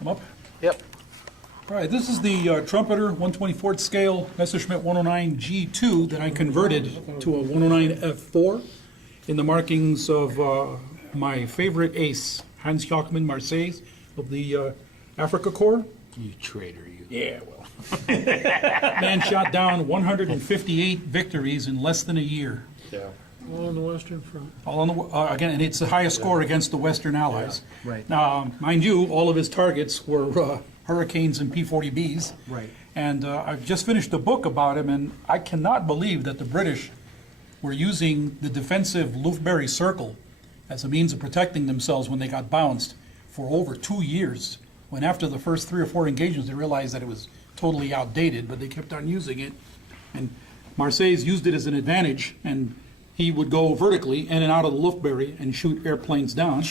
I'm up. Yep. All right, this is the Trumpeter 124th scale Messerschmitt 109 G2 that I converted to a 109 F4 in the markings of my favorite ace, Hans-Joachim Marseilles of the Africa Corps. You traitor, you. Yeah, well. Man shot down 158 victories in less than a year. Yeah. All on the Western Front. All on the again, and it's the highest score against the Western Allies. Yeah, right. Now, mind you, all of his targets were Hurricanes and P-40Bs. Right. And I've just finished a book about him, and I cannot believe that the British were using the defensive Loufberry Circle as a means of protecting themselves when they got bounced for over 2 years. When after the first 3 or 4 engagements, they realized that it was totally outdated, but they kept on using it. And Marseilles used it as an advantage, and he would go vertically in and out of the Loufberry and shoot airplanes down.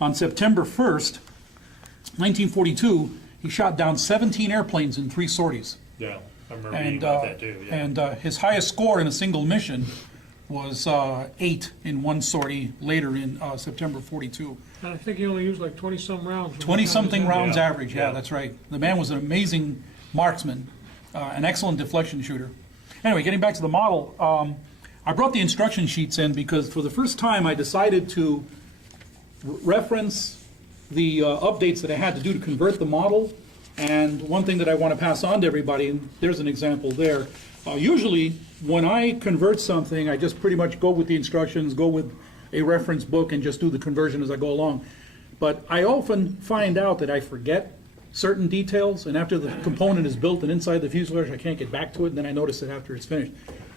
On September 1st, 1942, he shot down 17 airplanes in 3 sorties. Yeah, I remember reading about that too. Yeah. And his highest score in a single mission was 8 in one sortie later in September 42. And I think he only used like 20-some rounds. 20-something rounds Yeah, average, yeah, yeah. that's right. The man was an amazing marksman, an excellent deflection shooter. Anyway, getting back to the model, I brought the instruction sheets in because for the first time I decided to reference the updates that I had to do to convert the model. And one thing that I want to pass on to everybody, and there's an example there. Usually, when I convert something, I just pretty much go with the instructions, go with a reference book, and just do the conversion as I go along. But I often find out that I forget certain details, and after the component is built and inside the fuselage, I can't get back to it, and then I notice it after it's finished.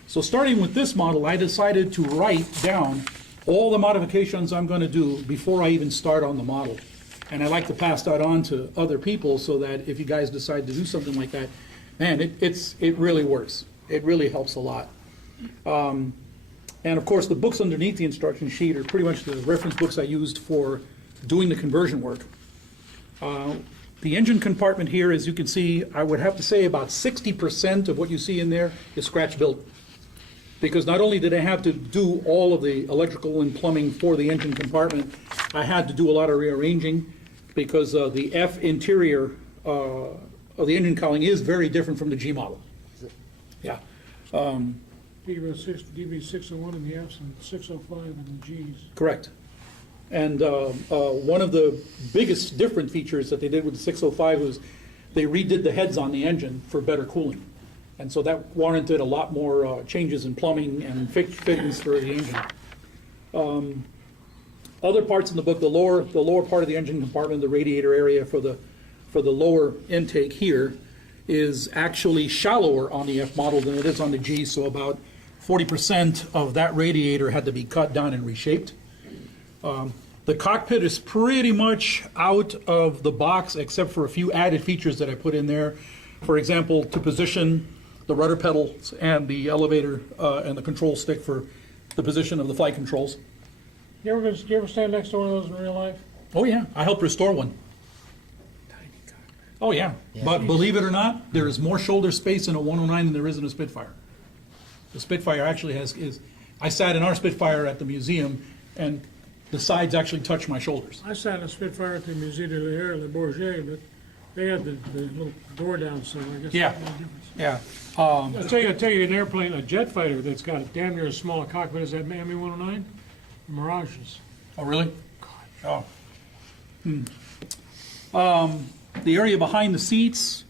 So starting with this model, I decided to write down all the modifications I'm going to do before I even start on the model. And I like to pass that on to other people so that if you guys decide to do something like that, man, it really works. It really helps a lot. And of course, the books underneath the instruction sheet are pretty much the reference books I used for doing the conversion work. The engine compartment here, as you can see, I would have to say about 60% of what you see in there is scratch built. Because not only did I have to do all of the electrical and plumbing for the engine compartment, I had to do a lot of rearranging because the F interior of the engine cowling is very different from the G model. Yeah. DB601 in the Fs and 605 in the Gs. Correct. And one of the biggest different features that they did with the 605 was they redid the heads on the engine for better cooling. And so that warranted a lot more changes in plumbing and fittings for the engine. Other parts in the book, the lower part of the engine compartment, the radiator area for the lower intake here, is actually shallower on the F model than it is on the G. So about 40% of that radiator had to be cut down and reshaped. The cockpit is pretty much out of the box except for a few added features that I put in there. For example, to position the rudder pedals and the elevator and the control stick for the position of the flight controls. You ever stand next to one of those in real life? Oh yeah, I helped restore one. Oh yeah, but believe it or not, there is more shoulder space in a 109 than there is in a Spitfire. The Spitfire actually I sat in our Spitfire at the museum and the sides actually touch my shoulders. I sat in a Spitfire at the Musée de l'Air, Le Bourget, but they had the little door down, so I guess Yeah. that made a difference. Yeah. I'll tell you an airplane, a jet fighter that's got a damn near as small a cockpit as that Miami 109, Mirages. Oh, really? Oh. The area behind the seats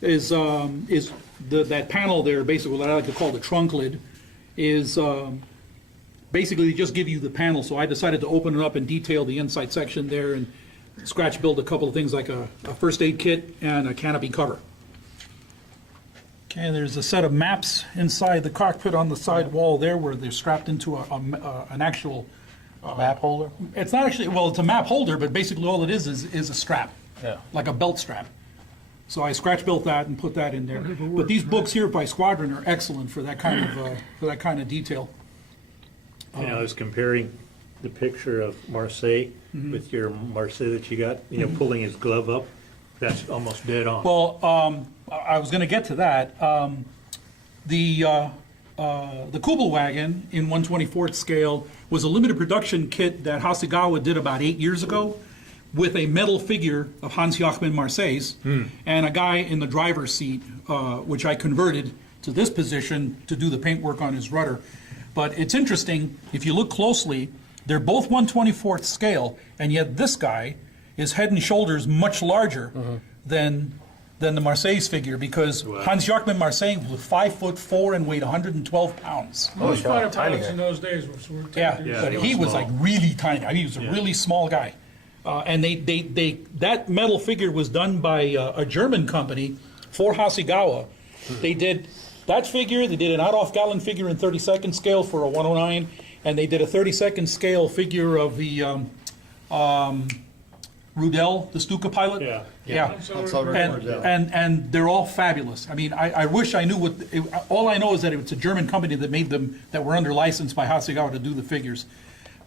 is that panel there, basically what I like to call the trunk lid, is basically they just give you the panel. So I decided to open it up and detail the inside section there and scratch build a couple of things like a first aid kit and a canopy cover. Okay, there's a set of maps inside the cockpit on the side wall there where they're strapped into an actual Map holder? It's not actually, well, it's a map holder, but basically all it is a strap, Yeah. like a belt strap. So I scratch built that and put that in there. But these books here by Squadron are excellent for that kind of detail. You know, I was comparing the picture of Marseille with your Marseille that you got, you know, pulling his glove up. That's almost dead on. Well, I was going to get to that. The Kubelwagen in 1/24th scale was a limited production kit that Hasegawa did about 8 years ago, with a metal figure of Hans-Joachim Marseille's and a guy in the driver's seat, which I converted to this position to do the paintwork on his rudder. But it's interesting, if you look closely, they're both 1/24th scale, and yet this guy is head and shoulders much larger than the Marseille's figure, because Hans-Joachim Marseille was 5'4" and weighed 112 pounds. Most yeah, fighter tiny pilots guy. in those days were Yeah, but he he was was like small. really tiny. I mean, he was a really small guy. And that metal figure was done by a German company for Hasegawa. They did that figure, they did an out-off-gallon figure in 32nd scale for a 109, and they did a 32nd scale figure of the Rudel, the Stuka pilot. Yeah. And they're all fabulous. I mean, I wish I knew all I know is that it's a German company that made them, that were under license by Hasegawa to do the figures.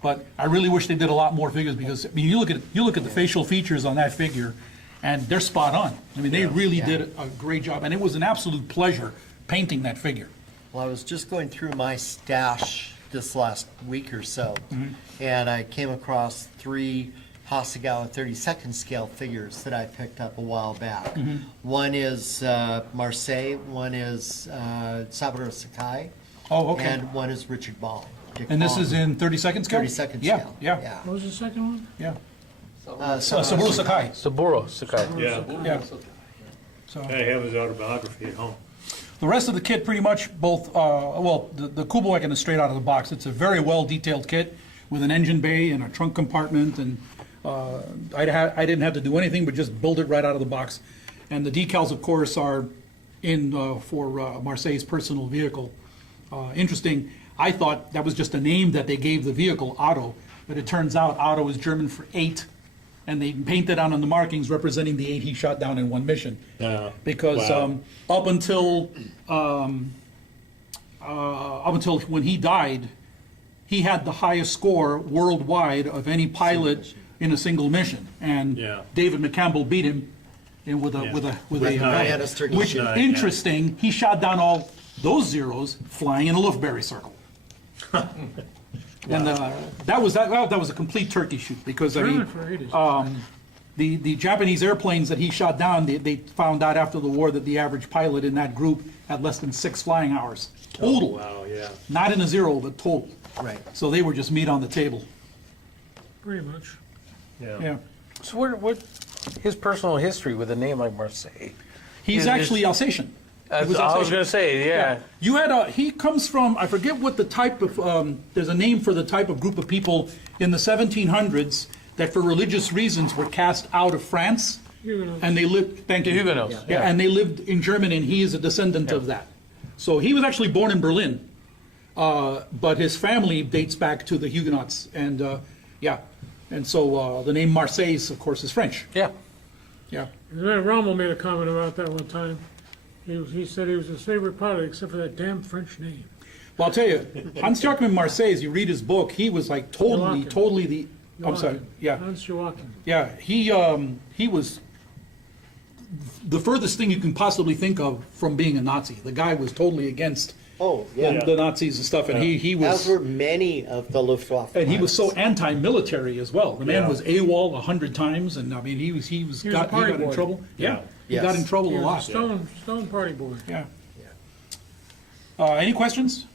But I really wish they did a lot more figures, because, I mean, you look at the facial features on that figure, and they're spot on. I mean, they really did a great job, and it was an absolute pleasure painting that figure. Well, I was just going through my stash this last week or so, and I came across 3 Hasegawa 32nd scale figures that I picked up a while back. One is Marseille, one is Saburo Sakai, Oh, okay. and one is Richard Ball. And this is in 32nd scale? 32nd Yeah, scale. yeah, What was the second one? yeah. Saburo Saburo Sakai. Saburo Sakai. Yeah, Yeah. So I have his autobiography at home. the rest of the kit, pretty much both. The Kubelwagen is straight out of the box. It's a very well detailed kit with an engine bay and a trunk compartment, and I didn't have to do anything but just build it right out of the box. And the decals, of course, are in for Marseille's personal vehicle. Interesting. I thought that was just a name that they gave the vehicle, Otto, but it turns out Otto is German for 8, and they painted on the markings representing the 8 he shot down in one mission. Because Wow. up until when he died, he had the highest score worldwide of any pilot in a single mission, and Yeah. David McCampbell beat him with a Diana Sturgeon. which Nine, interesting. He shot down all those zeros flying in a Loftberry circle. And that was a complete turkey shoot, because I mean, German for 80s. the Japanese airplanes that he shot down, they found out after the war that the average pilot in that group had less than 6 flying hours total. Wow, yeah. Not in a zero, but total. Right. So they were just meat on the table. Pretty much. Yeah. So what his personal history with a name like Marseille? He's Is- actually Alsatian. I He was was Alsatian. going to say, yeah. You had he comes from, I forget what the type of, there's a name for the type of group of people in the 1700s that for religious reasons were cast out of France, Huguenots. and they lived, thank you. Huguenots, Yeah, and they lived in Germany, and he is a descendant of that. So he was actually born in Berlin, but his family dates back to the Huguenots, and and so the name Marseille, of course, is French. Yeah. Yeah. Rommel made a comment about that one time. He said he was his favorite pilot except for that damn French name. Well, I'll tell you, Hans-Joachim Marseille, as you read his book, he was like Joachim. totally the. I'm sorry. Joachim. Yeah. Hans Joachim. Yeah, he was the furthest thing you can possibly think of from being a Nazi. The guy was totally against Oh, yeah. the Nazis and stuff, and he As was, were many of the Luftwaffe. and he was so pilots. anti-military as well. The man Yeah. was AWOL 100 times, and I mean he a got party in boy. trouble. Yeah, he Yes. got in trouble He a was a lot. stone party boy. Yeah. Any questions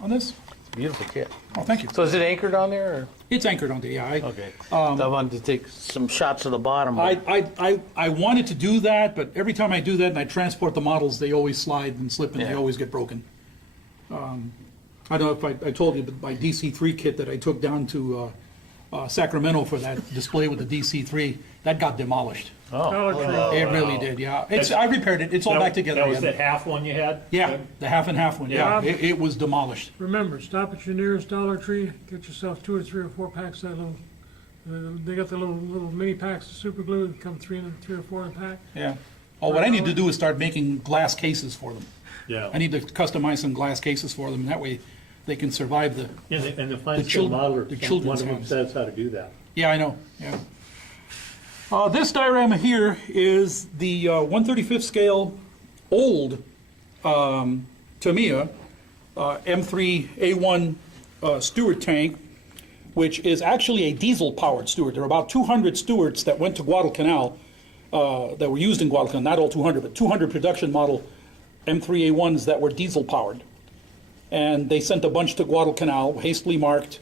on this? Beautiful kit. Oh, thank you. So is it anchored on there? Or? It's anchored onto. Yeah, Okay. I wanted to take some shots of the bottom. but- I wanted to do that, but every time I do that and I transport the models, they always slide and slip and they Yeah. always get broken. I don't know if I told you, but my DC-3 kit that I took down to Sacramento for that display with the DC-3, that got demolished. Dollar Tree. It really did, yeah. I repaired it, it's all back together That was again. that half one you had? Yeah, the half and half one, yeah, Yeah. it was demolished. Remember, stop at your nearest Dollar Tree, get yourself 2 or 3 or 4 packs of that little, they got the little mini packs of super glue that come 3 or 4 in a pack. Yeah. Oh, what I need to do is start making glass cases for them. Yeah. I need to customize some glass cases for them, and that way they can survive the. And the fine The scale chil- modeler, the one children's of them hands. says how to do that. Yeah, I know, yeah. This diorama here is the 135th scale old Tamiya M3A1 Stewart tank. which is actually a diesel-powered Stewart. There are about 200 Stewarts that went to Guadalcanal, that were used in Guadalcanal, not all 200, but 200 production model M3A1s that were diesel-powered. And they sent a bunch to Guadalcanal, hastily marked,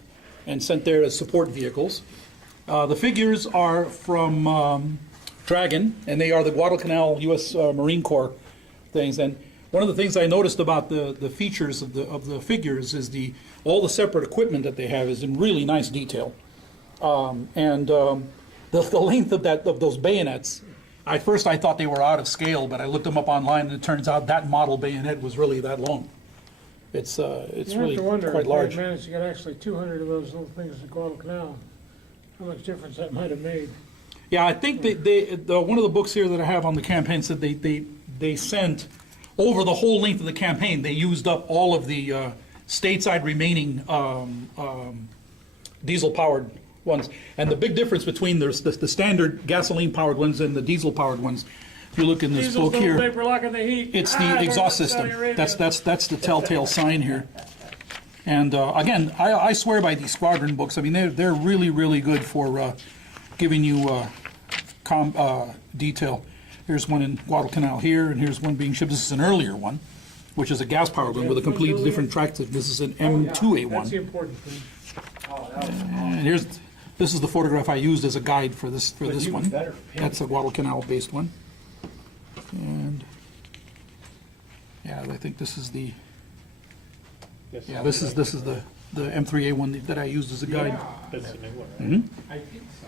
and sent there as support vehicles. The figures are from Dragon, and they are the Guadalcanal U.S. Marine Corps things. And one of the things I noticed about the features of the figures is all the separate equipment that they have is in really nice detail. The length of those bayonets, at first I thought they were out of scale, but I looked them up online, and it turns out that model bayonet was really that long. It's really quite large. You managed to get actually 200 of those little things at Guadalcanal. How much difference that might have made. Yeah, I think one of the books here that I have on the campaign said they sent, over the whole length of the campaign, they used up all of the stateside remaining diesel-powered ones. And the big difference between the standard gasoline-powered ones and the diesel-powered ones, if you look in this book here, Vapor lock in the heat. it's the exhaust system. That's the telltale sign here. And again, I swear by these squadron books. I mean, they're really, really good for giving you detail. Here's one in Guadalcanal here, and here's one being shipped. This is an earlier one, which is a gas-powered one with a completely different track. This is an M2A1. That's the important thing. And this is the photograph I used as a guide for this one. That's a Guadalcanal-based one. And yeah, I think this is the this is the M3A1 that I used as a guide. That's the new one, right?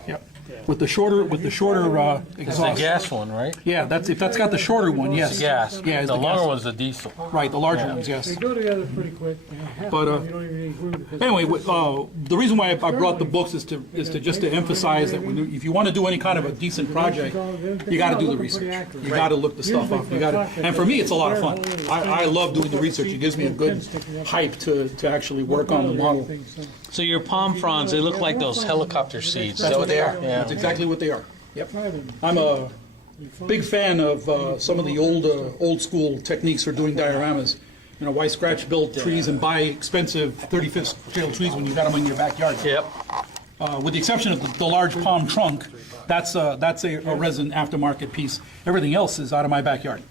Yep. With the shorter It's a exhaust. gas one, right? Yeah, if that's got the shorter one, yes. Gas. Yeah, it's The the longer gas. one's the diesel. Right, the larger Yeah. ones, yes. They go together pretty quick. But, You don't even need glue because- Anyway, the reason why I brought the books is to just to emphasize that if you want to do any kind of a decent project, you got to do the research. You got to look the stuff up. And for me, it's a lot of fun. I love doing the research. It gives me a good hype to actually work on the model. So your palm fronds, they look like those helicopter seats. That's what they are. Yeah. That's exactly what they are. Yep. I'm a big fan of some of the old school techniques for doing dioramas. You know, why scratch build trees and buy expensive 35th scale trees when you got them in your backyard? Yep. With the exception of the large palm trunk, that's a resin aftermarket piece. Everything else is out of my backyard.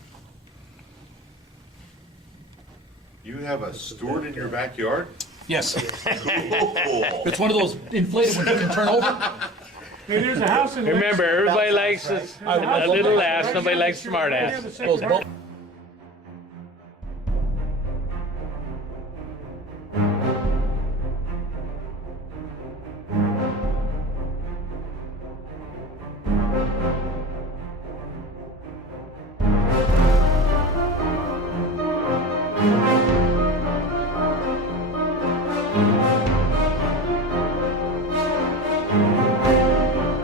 You have a Stewart in your backyard? Yes. Cool. It's one of those inflated ones you can turn over. Hey, there's a house in Remember, everybody likes a little ass, nobody likes smart ass. Those bo- Thank you.